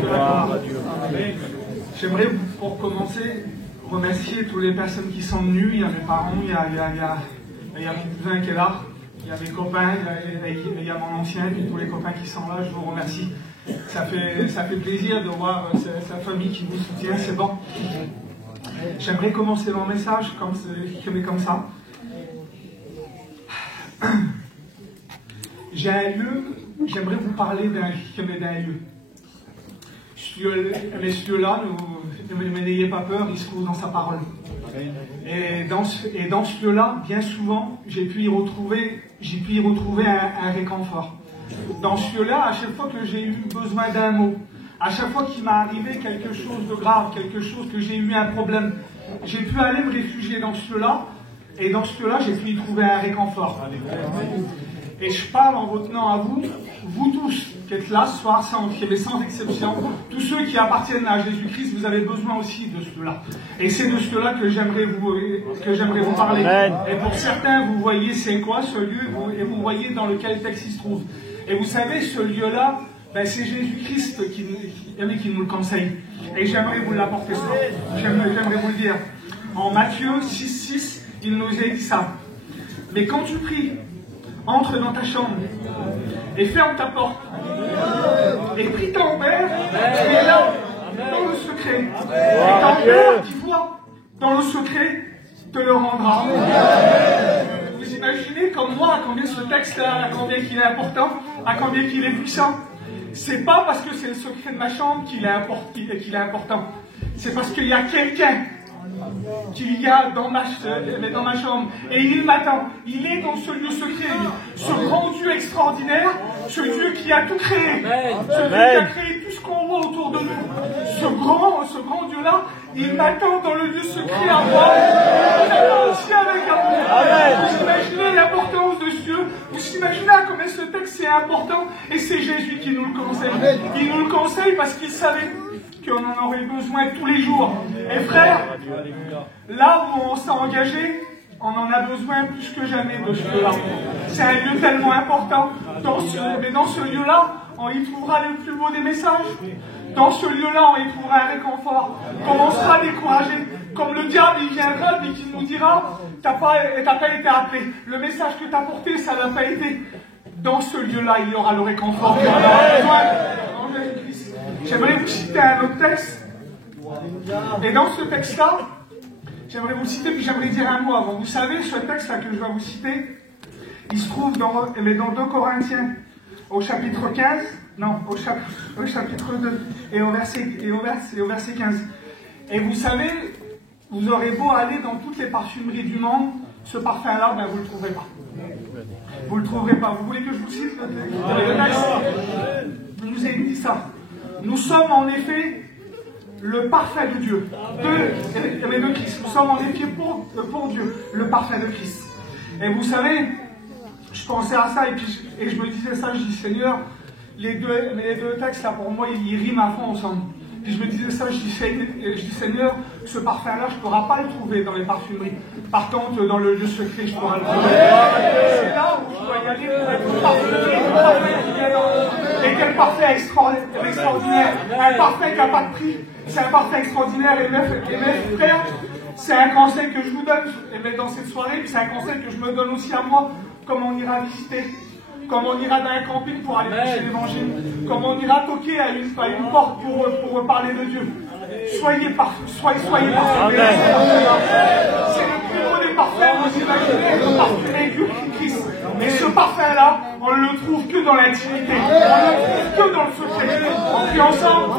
Gloire à Dieu. J'aimerais, pour commencer, remercier toutes les personnes qui sont venues. Il y a mes parents, il y a mon cousin qui est là, il y a mes copains, il y a mon ancien, et tous les copains qui sont là, je vous remercie. Ça fait plaisir de voir sa famille qui vous soutient, c'est bon. J'aimerais commencer mon message comme ça. J'ai un lieu, j'aimerais vous parler d'un lieu. Mais ce lieu-là, ne n'ayez pas peur, il se trouve dans sa parole. Et dans ce lieu-là, bien souvent, j'ai pu y retrouver un réconfort. Dans ce lieu-là, à chaque fois que j'ai eu besoin d'un mot, à chaque fois qu'il m'est arrivé quelque chose de grave, quelque chose que j'ai eu un problème, j'ai pu aller me réfugier dans ce lieu-là, et dans ce lieu-là, j'ai pu y trouver un réconfort. Et je parle en votre nom à vous, vous tous qui êtes là ce soir, sans exception, tous ceux qui appartiennent à Jésus-Christ, vous avez besoin aussi de ce lieu-là. Et c'est de ce lieu-là que j'aimerais vous parler. Amen. Et pour certains, vous voyez c'est quoi ce lieu, et vous voyez dans lequel texte il se trouve. Et vous savez, ce lieu-là, c'est Jésus-Christ qui nous le conseille. Et j'aimerais vous l'apporter ça. J'aimerais vous le dire. En Matthieu 6,6, il nous a dit ça. Mais quand tu pries, entre dans ta chambre et ferme ta porte et prie ton Père qui est là dans le secret. Et ton Père qui voit dans le secret te le rendra. Vous imaginez comme moi à combien ce texte-là, à combien qu'il est important, à combien qu'il est puissant. C'est pas parce que c'est le secret de ma chambre qu'il est important. C'est parce qu'il y a quelqu'un qu'il y a dans ma chambre, et il m'attend. Il est dans ce lieu secret, ce grand Dieu extraordinaire, ce Dieu qui a tout créé, ce Dieu qui a créé tout ce qu'on voit autour de nous. Ce grand Dieu-là, il m'attend dans le lieu secret à moi. Il m'attend aussi avec amour. Vous imaginez l'importance de ce Dieu, vous imaginez à combien ce texte est important, et c'est Jésus qui nous le conseille. Il nous le conseille parce qu'il savait qu'on en aurait besoin tous les jours. Et frère, là où on s'est engagé, on en a besoin plus que jamais de ce lieu-là. C'est un lieu tellement important. Mais dans ce lieu-là, on y trouvera le plus beau des messages. Dans ce lieu-là, on y trouvera un réconfort. Comme on sera découragé, comme le diable, il viendra et qui nous dira, t'as pas été appelé. Le message que tu as porté, ça n'a pas été. Dans ce lieu-là, il y aura le réconfort. J'aimerais vous citer un autre texte. Et dans ce texte-là, j'aimerais vous citer, puis j'aimerais dire un mot avant. Vous savez, ce texte-là que je vais vous citer, il se trouve dans 2 Corinthiens, au chapitre 15, non, au chapitre 2, et au verset 15. Et vous savez, vous aurez beau aller dans toutes les parfumeries du monde, ce parfum-là, vous ne le trouverez pas. Vous ne le trouverez pas. Vous voulez que je vous cite le texte? Je vous ai dit ça. Nous sommes en effet le parfait de Dieu, de Christ. Nous sommes en effet pour Dieu, le parfait de Christ. Et vous savez, je pensais à ça et je me disais ça, je dis Seigneur, les deux textes là pour moi ils riment à fond ensemble. Et je me disais ça, je dis Seigneur, ce parfum-là, je ne pourrai pas le trouver dans les parfumeries. Par contre, dans le lieu secret, je pourrai le trouver. C'est là où je dois y aller pour être parfait. Et quel parfait extraordinaire. Un parfait qui n'a pas de prix. C'est un parfait extraordinaire. Et mes frères, c'est un conseil que je vous donne dans cette soirée. C'est un conseil que je me donne aussi à moi. Comment on ira visiter. Comme on ira dans un camping pour aller prêcher l'évangile, comme on ira toquer à une porte pour parler de Dieu. Soyez parfaits. C'est le plus beau des parfums, vous imaginez, le parfum du Christ. Mais ce parfum-là, on ne le trouve que dans l'intimité. On ne le trouve que dans le secret. On prie ensemble.